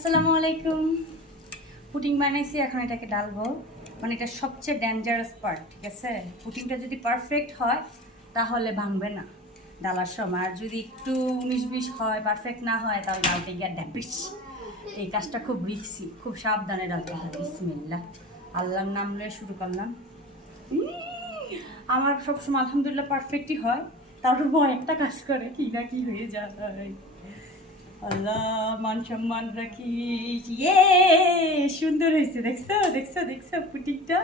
আসসালামু আলাইকুম। পুডিং বানাইছি, এখন এটাকে ডালবো। মানে এটা সবচেয়ে ডেঞ্জারাস পার্ট, ঠিক আছে? পুডিংটা যদি পারফেক্ট হয় তাহলে ভাঙবে না ডালার সময়, আর যদি একটু 19-20 হয়, পারফেক্ট না হয়, তাহলে ডালতে গিয়ে ড্যাপিস। এই কাজটা খুব রিস্কি, খুব সাবধানে ডালতে হয়। বিসমিল্লাহ, আল্লাহর নাম নিয়ে শুরু করলাম। আমার সবসময় আলহামদুলিল্লাহ পারফেক্টই হয়, তারপর ভয় একটা কাজ করে কি না কি হয়ে যায়। আল্লাহ মান সম্মান রাখিস। ইয়ে সুন্দর হয়েছে, দেখছো দেখছো দেখছো পুটিংটা।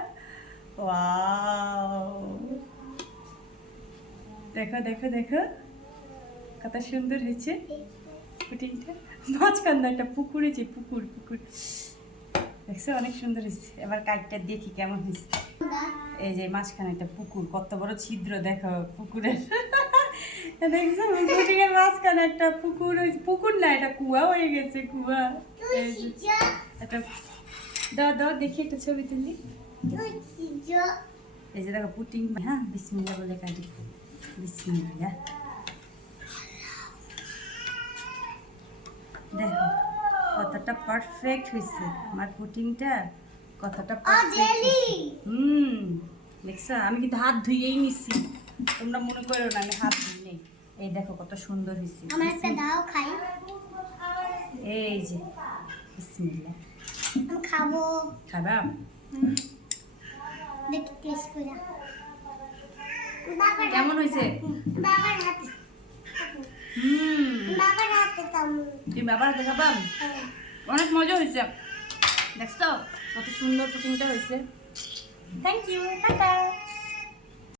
ওয়াও, দেখো দেখো দেখো কত সুন্দর হয়েছে পুটিংটা। মাঝখান একটা পুকুর হয়েছে, পুকুর পুকুর, দেখছো অনেক সুন্দর হয়েছে। এবার কাঠটা দেখি কেমন হয়েছে। এই যে মাঝখানে একটা পুকুর, কত বড় ছিদ্র দেখো পুকুরের। দেখছো পুকুরের মাঝখানে একটা পুকুর, পুকুর না এটা কুয়া হয়ে গেছে, কুয়া। একটা দাও দাও দেখি একটা ছবি তুলি। এই যে দেখো পুটিং। হ্যাঁ বিসমিল্লাহ বলে কাটি। বিসমিল্লাহ, দেখো কতটা পারফেক্ট হয়েছে আমার পুটিংটা, কতটা পারফেক্ট। দেখছো আমি কিন্তু হাত ধুয়েই নিচ্ছি, তোমরা মনে করো না আমি হাত ধুই নেই। এই দেখো কত সুন্দর হয়েছে। আমার একটা দাও খাই। এই যে বিসমিল্লাহ, আমি খাবো। খাবা? দেখি টেস্ট করে। কেমন হয়েছে? বাবার হাতে। বাবার হাতে তামু। তুমি বাবার হাতে খাবা? অনেক মজা হয়েছে, দেখছো কত সুন্দর পুটিংটা হয়েছে। Thank you, tata.